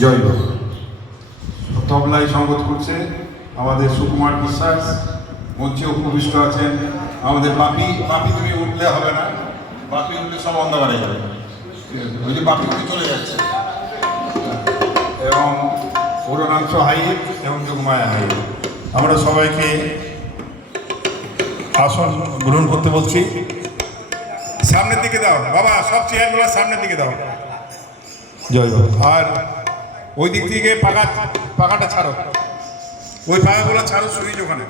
জয় বাবা তবলায় সঙ্গত করছে আমাদের সুকুমার বিশ্বাস, মঞ্চে উপবিষ্ট আছেন আমাদের বাপি। বাপি, তুমি উঠলে হবে না। বাপি উঠলে সব অন্ধকারে যাবে। ওই যে বাপি তুমি চলে যাচ্ছে। এবং অরুণাংশ হাইট এবং যোগমায়া হাইট। আমরা সবাইকে আসন গ্রহণ করতে বলছি। সামনের দিকে দাও। বাবা, সব চেয়ারগুলো সামনের দিকে দাও। জয় বাবা আর ওই দিক থেকে পাকা, পাকাটা ছাড়ো। ওই পাকাগুলো ছাড়ো সুইচ ওখানে।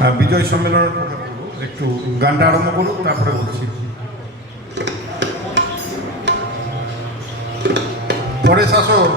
হ্যাঁ বিজয় সম্মেলন একটু গানটা আরম্ভ করুক, তারপরে বলছি। পরে শাসক